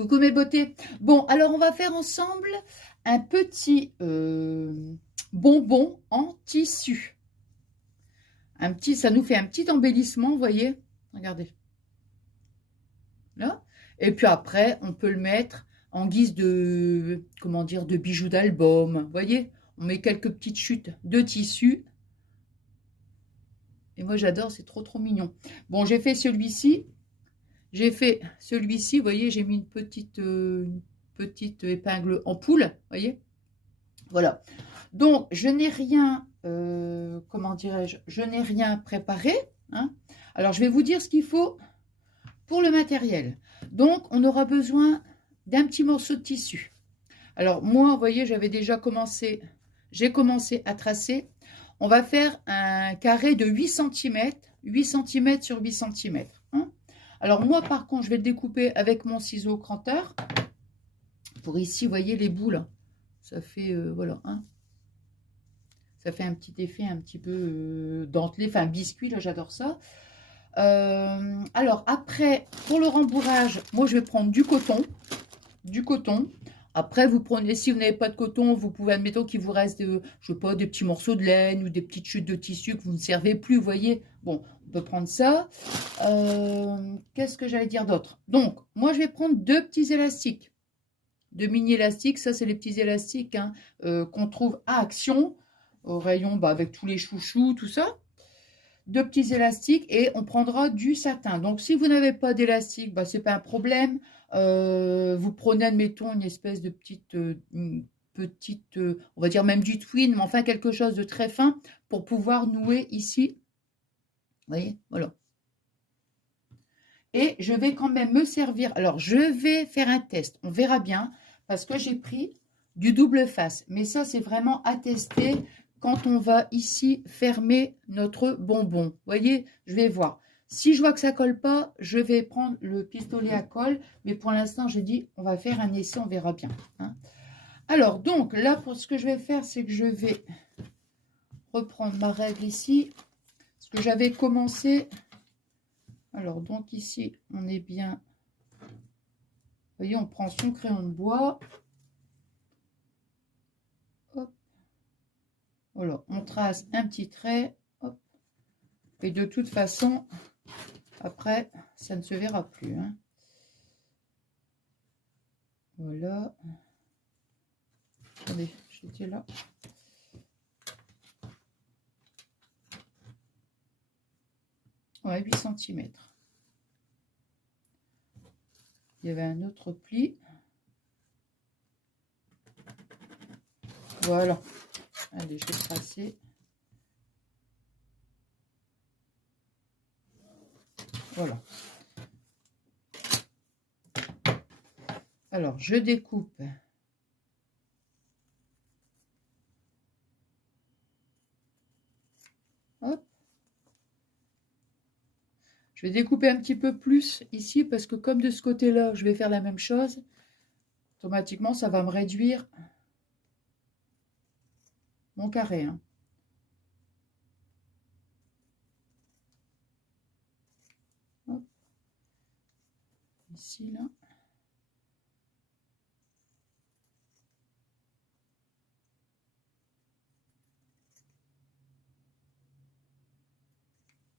Coucou mes beautés. Bon, alors on va faire ensemble un petit bonbon en tissu. Ça nous fait un petit embellissement, vous voyez. Regardez. Là. Et puis après, on peut le mettre en guise de, comment dire, de bijoux d'album. Vous voyez, on met quelques petites chutes de tissu. Et moi j'adore, c'est trop mignon. Bon, j'ai fait celui-ci. Vous voyez, j'ai mis une petite épingle en poule, vous voyez. Voilà. Donc, je n'ai rien, comment dirais-je, je n'ai rien préparé. Hein. Alors, je vais vous dire ce qu'il faut pour le matériel. Donc, on aura besoin d'un petit morceau de tissu. Alors, moi, vous voyez, j'ai commencé à tracer. On va faire un carré de 8 cm, 8 cm sur 8 cm. Hein. Alors, moi, par contre, je vais le découper avec mon ciseau cranteur. Pour ici, vous voyez les boules. Ça fait, voilà, hein. Ça fait un petit effet un petit peu dentelé, enfin biscuit, là, j'adore ça. Alors, après, pour le rembourrage, moi, je vais prendre du coton. Du coton. Après, vous prenez, si vous n'avez pas de coton, vous pouvez, admettons qu'il vous reste, je sais pas, des petits morceaux de laine ou des petites chutes de tissu que vous ne servez plus, vous voyez. Bon, on peut prendre ça. Qu'est-ce que j'allais dire d'autre? Donc, moi, je vais prendre deux petits élastiques. Deux mini élastiques, ça, c'est les petits élastiques hein, qu'on trouve à Action, au rayon avec tous les chouchous, tout ça. Deux petits élastiques et on prendra du satin. Donc, si vous n'avez pas d'élastique, ce n'est pas un problème. Vous prenez, admettons, une espèce de petite, on va dire même du twin, mais enfin quelque chose de très fin pour pouvoir nouer ici. Vous voyez, voilà. Et je vais quand même me servir. Alors, je vais faire un test. On verra bien parce que j'ai pris du double face. Mais ça, c'est vraiment à tester quand on va ici fermer notre bonbon. Vous voyez, je vais voir. Si je vois que ça ne colle pas, je vais prendre le pistolet à colle. Mais pour l'instant, je dis, on va faire un essai, on verra bien. Hein. Alors, donc, là, pour ce que je vais faire, c'est que je vais reprendre ma règle ici. Parce que j'avais commencé... Alors, donc ici, on est bien... Vous voyez, on prend son crayon de bois. Hop. Voilà, on trace un petit trait. Hop. Et de toute façon, après, ça ne se verra plus. Hein. Voilà. Attendez, j'étais là. Ouais, 8 cm. Il y avait un autre pli. Voilà. Allez, je vais tracer. Voilà. Alors, je découpe. Hop. Je vais découper un petit peu plus ici parce que comme de ce côté-là, je vais faire la même chose, automatiquement, ça va me réduire mon carré. Hein. Hop. Ici, là.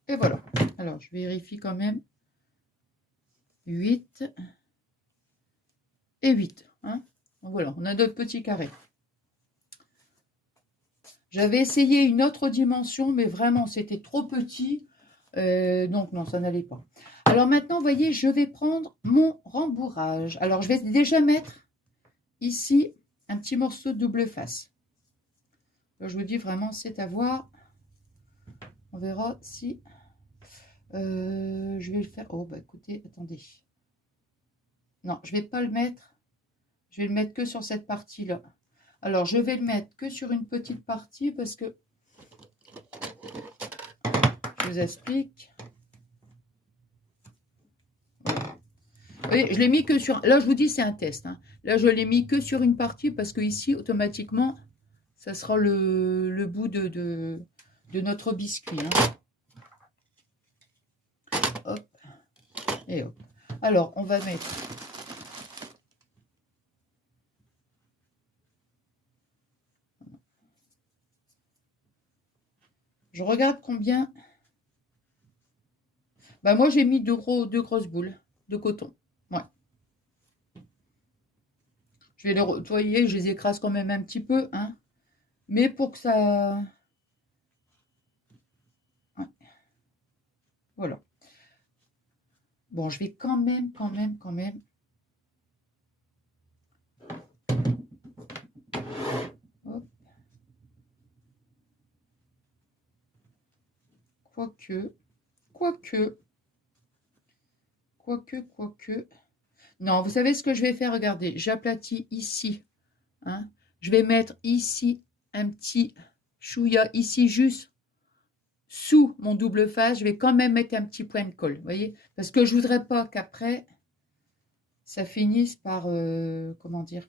Et voilà. Alors, je vérifie quand même. 8 et 8. Hein. Donc voilà, on a d'autres petits carrés. J'avais essayé une autre dimension, mais vraiment, c'était trop petit. Donc, non, ça n'allait pas. Alors maintenant, vous voyez, je vais prendre mon rembourrage. Alors, je vais déjà mettre ici un petit morceau de double face. Là, je vous dis vraiment, c'est à voir. On verra si... je vais le faire... Oh, bah écoutez, attendez. Non, je ne vais pas le mettre. Je vais le mettre que sur cette partie-là. Alors, je vais le mettre que sur une petite partie parce que... Je vous explique. Oui, je l'ai mis que sur... Là, je vous dis, c'est un test. Hein. Là, je l'ai mis que sur une partie parce que ici, automatiquement, ça sera le bout de notre biscuit. Hein. Hop. Et hop. Alors, on va mettre Je regarde combien. Bah moi, j'ai mis deux grosses boules de coton. Ouais. Je vais les nettoyer, je les écrase quand même un petit peu, hein. Mais pour que ça... Ouais, voilà. Bon, je vais quand même. Hop. Quoique. Non, vous savez ce que je vais faire? Regardez, j'aplatis ici, hein. Je vais mettre ici un petit chouïa, ici juste sous mon double face. Je vais quand même mettre un petit point de colle, vous voyez? Parce que je voudrais pas qu'après, ça finisse par, comment dire,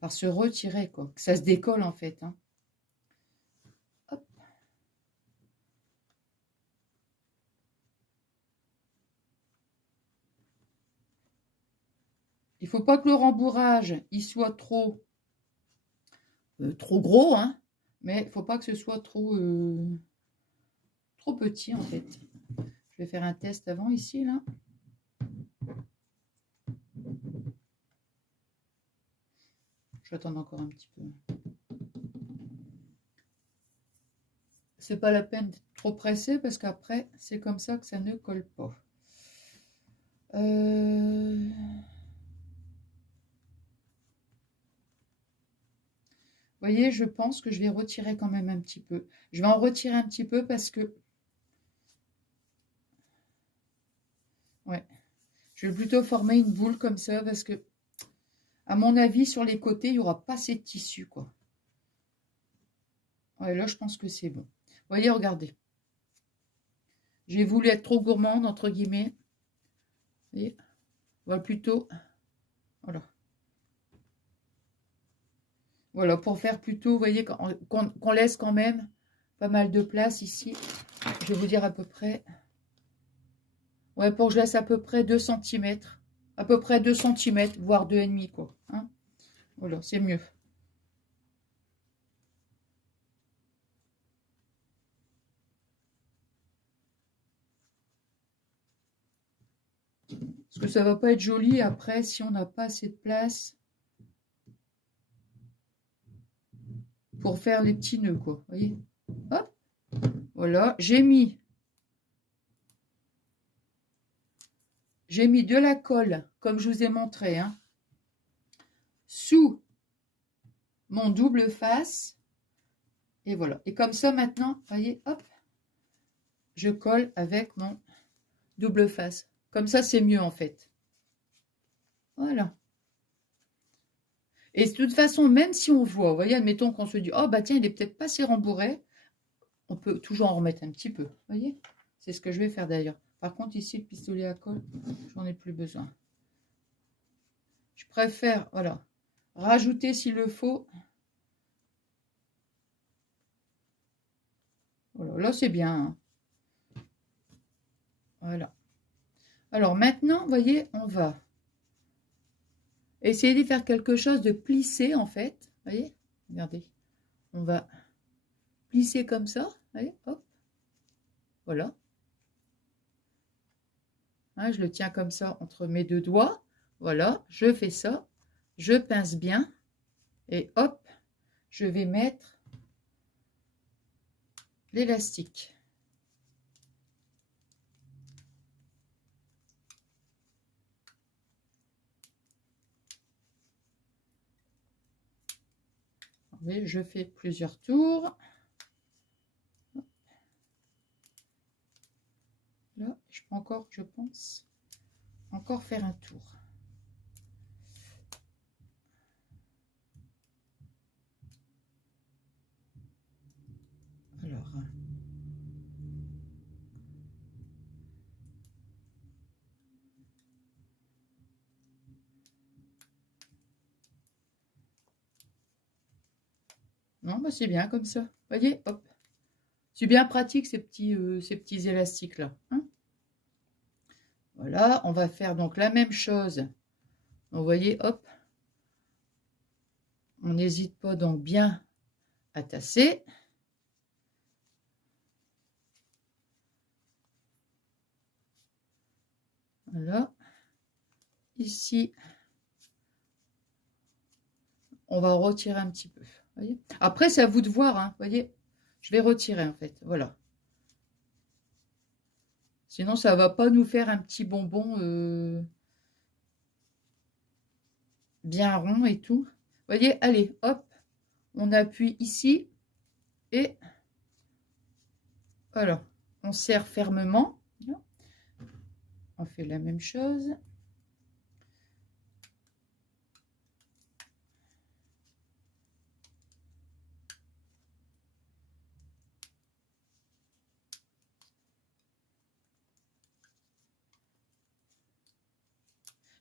par se retirer, quoi. Que ça se décolle, en fait, hein. Hop. Il faut pas que le rembourrage, il soit trop gros, hein. Mais il faut pas que ce soit trop petit, en fait. Je vais faire un test avant ici, là. Je vais attendre encore un petit peu. C'est pas la peine d'être trop pressé parce qu'après, c'est comme ça que ça ne colle pas. Vous voyez, je pense que je vais retirer quand même un petit peu. Je vais en retirer un petit peu parce que... Ouais. Je vais plutôt former une boule comme ça parce que, à mon avis, sur les côtés, il n'y aura pas assez de tissu, quoi. Ouais, là, je pense que c'est bon. Vous voyez, regardez. J'ai voulu être trop gourmande, entre guillemets. Vous voyez, voilà, plutôt... Voilà. Voilà, pour faire plutôt, vous voyez, qu'on laisse quand même pas mal de place ici. Je vais vous dire à peu près... Ouais, pour que je laisse à peu près 2 cm. À peu près 2 cm, voire 2,5 quoi. Hein, voilà, c'est mieux. Parce que ça va pas être joli après si on n'a pas assez de place pour faire les petits nœuds, quoi. Vous voyez? Hop, voilà, j'ai mis de la colle, comme je vous ai montré, hein, sous mon double face. Et voilà. Et comme ça, maintenant, vous voyez, hop, je colle avec mon double face. Comme ça, c'est mieux, en fait. Voilà. Et de toute façon, même si on voit, vous voyez, admettons qu'on se dit, oh, bah tiens, il est peut-être pas si rembourré, on peut toujours en remettre un petit peu, vous voyez. C'est ce que je vais faire d'ailleurs. Par contre, ici, le pistolet à colle, j'en ai plus besoin. Je préfère, voilà, rajouter s'il le faut. Voilà, là, c'est bien, hein. Voilà. Alors maintenant, vous voyez, on va essayer de faire quelque chose de plissé, en fait. Vous voyez, regardez. On va plisser comme ça, vous voyez, hop. Voilà. Hein, je le tiens comme ça entre mes deux doigts. Voilà, je fais ça. Je pince bien. Et hop, je vais mettre l'élastique. Je fais plusieurs tours. Là, je peux encore, je pense, encore faire un tour. Alors, non, bah c'est bien comme ça. Vous voyez, hop. C'est bien pratique ces petits élastiques là, hein. Voilà, on va faire donc la même chose. Donc, vous voyez, hop. On n'hésite pas donc bien à tasser. Voilà. Ici, on va retirer un petit peu. Voyez, après, c'est à vous de voir. Hein, voyez, je vais retirer en fait. Voilà. Sinon, ça va pas nous faire un petit bonbon bien rond et tout. Voyez, allez, hop, on appuie ici et voilà, on serre fermement. On fait la même chose.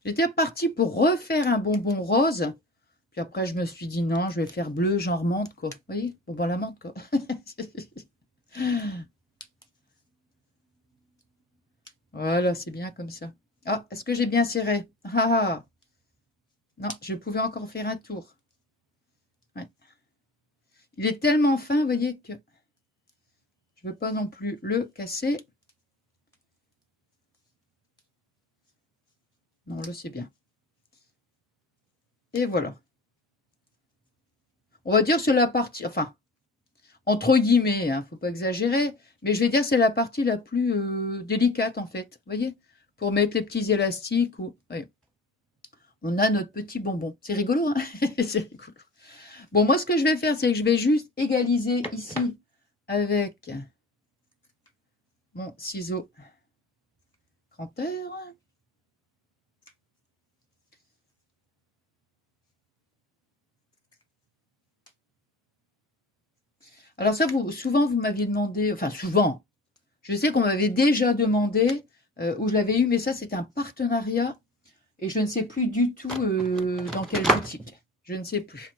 J'étais partie pour refaire un bonbon rose. Puis après, je me suis dit non, je vais faire bleu, genre menthe, quoi. Vous voyez, bonbon à la menthe, quoi. Voilà, c'est bien comme ça. Ah, est-ce que j'ai bien serré? Ah, non, je pouvais encore faire un tour. Ouais. Il est tellement fin, vous voyez, que je ne veux pas non plus le casser. Non, là, c'est bien. Et voilà. On va dire que c'est la partie, enfin, entre guillemets, il ne faut pas exagérer, mais je vais dire que c'est la partie la plus délicate, en fait. Vous voyez, pour mettre les petits élastiques. Ouais. On a notre petit bonbon. C'est rigolo, hein. C'est rigolo. Bon, moi, ce que je vais faire, c'est que je vais juste égaliser ici avec mon ciseau grand R. Alors ça, souvent, vous m'aviez demandé, enfin souvent, je sais qu'on m'avait déjà demandé où je l'avais eu, mais ça, c'est un partenariat et je ne sais plus du tout dans quelle boutique. Je ne sais plus.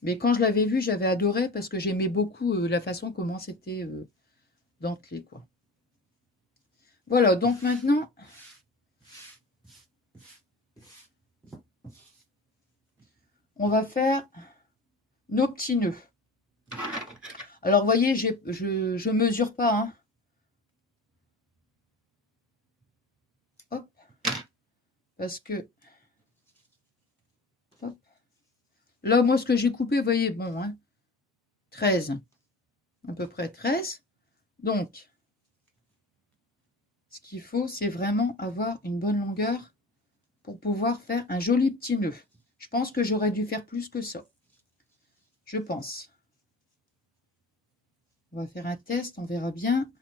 Mais quand je l'avais vu, j'avais adoré parce que j'aimais beaucoup la façon comment c'était dentelé, quoi. Voilà, donc maintenant, on va faire nos petits nœuds. Alors, vous voyez, je mesure pas, hein. Hop, parce que, hop. Là, moi, ce que j'ai coupé, vous voyez, bon, hein, 13, à peu près 13. Donc, ce qu'il faut, c'est vraiment avoir une bonne longueur pour pouvoir faire un joli petit nœud. Je pense que j'aurais dû faire plus que ça. Je pense. On va faire un test, on verra bien.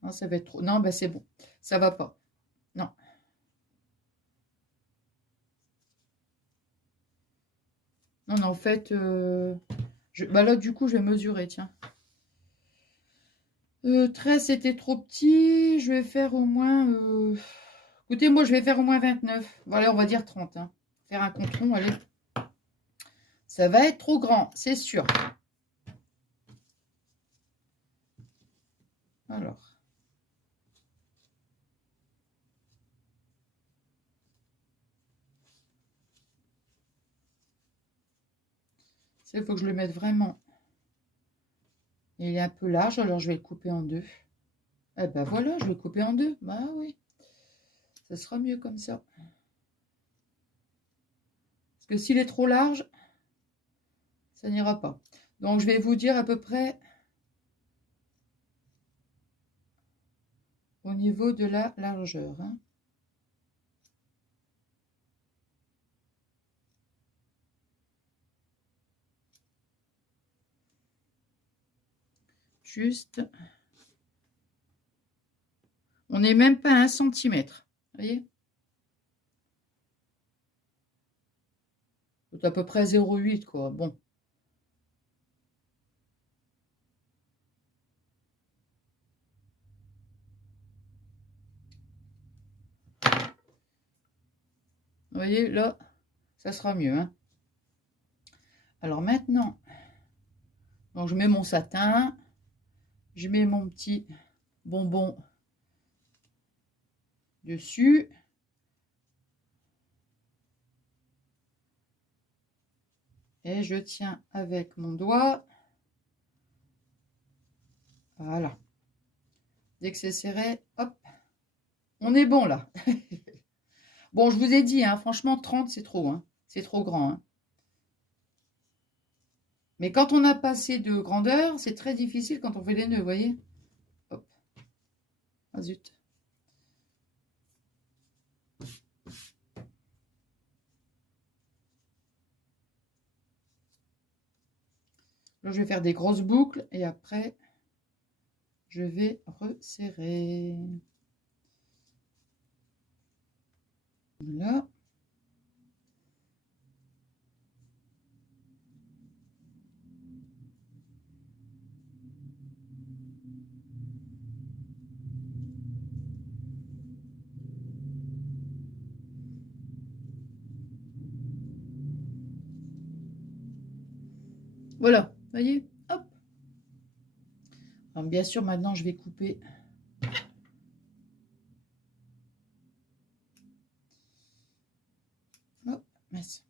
Non, ça va être trop. Non, bah c'est bon. Ça va pas. Non. Non, non, en fait, bah là, du coup, je vais mesurer, tiens. 13, c'était trop petit. Je vais faire au moins... Écoutez, moi, je vais faire au moins 29. Voilà, on va dire 30. Hein. Faire un contron, allez. Ça va être trop grand, c'est sûr. Alors. Il faut que je le mette vraiment. Il est un peu large, alors je vais le couper en deux. Eh ben voilà, je vais le couper en deux. Bah oui. Ça sera mieux comme ça. Parce que s'il est trop large, ça n'ira pas. Donc je vais vous dire à peu près au niveau de la largeur. Hein. Juste. On n'est même pas à 1 centimètre. Vous voyez? C'est à peu près 0,8 quoi. Bon. Vous voyez, là, ça sera mieux. Hein. Alors maintenant, donc je mets mon satin, je mets mon petit bonbon dessus. Et je tiens avec mon doigt. Voilà. Dès que c'est serré, hop, on est bon là. Bon, je vous ai dit, hein, franchement, 30, c'est trop. Hein. C'est trop grand. Hein. Mais quand on a passé de grandeur, c'est très difficile quand on fait les nœuds, vous voyez. Hop. Ah zut. Là, je vais faire des grosses boucles et après, je vais resserrer. Voilà. Voilà, voyez, hop. Alors, bien sûr, maintenant, je vais couper. Hop, mince.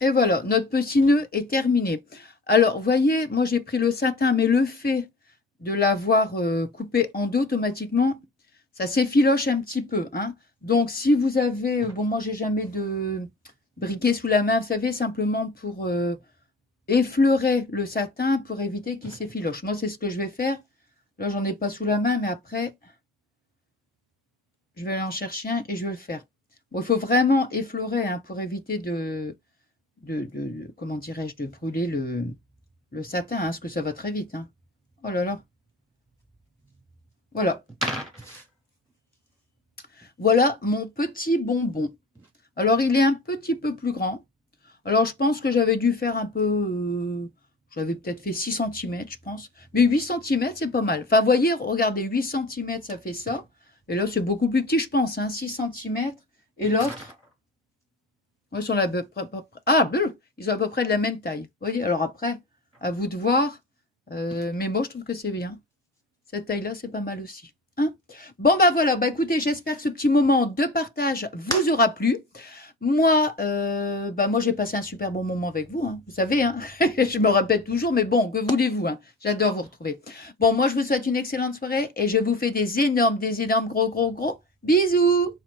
Et voilà, notre petit nœud est terminé. Alors, voyez, moi j'ai pris le satin, mais le fait de l'avoir coupé en deux automatiquement, ça s'effiloche un petit peu. Hein. Donc, si vous avez, bon, moi j'ai jamais de briquet sous la main, vous savez, simplement pour effleurer le satin pour éviter qu'il s'effiloche. Moi, c'est ce que je vais faire. Là, j'en ai pas sous la main, mais après, je vais aller en chercher un et je vais le faire. Bon, il faut vraiment effleurer hein, pour éviter comment dirais-je, de brûler le satin, hein, parce que ça va très vite. Hein. Oh là là. Voilà. Voilà mon petit bonbon. Alors, il est un petit peu plus grand. Alors, je pense que j'avais dû faire un peu... j'avais peut-être fait 6 cm, je pense. Mais 8 cm, c'est pas mal. Enfin, vous voyez, regardez, 8 cm, ça fait ça. Et là, c'est beaucoup plus petit, je pense. Hein, 6 cm. Et l'autre... Ouais, sur la... Ah, ils ont à peu près de la même taille. Vous voyez, alors après, à vous de voir. Mais moi, je trouve que c'est bien. Cette taille-là, c'est pas mal aussi. Hein, bon, bah voilà. Bah écoutez, j'espère que ce petit moment de partage vous aura plu. Moi, moi j'ai passé un super bon moment avec vous. Hein, vous savez, hein, je me répète toujours, mais bon, que voulez-vous hein, j'adore vous retrouver. Bon, moi, je vous souhaite une excellente soirée et je vous fais des énormes gros bisous.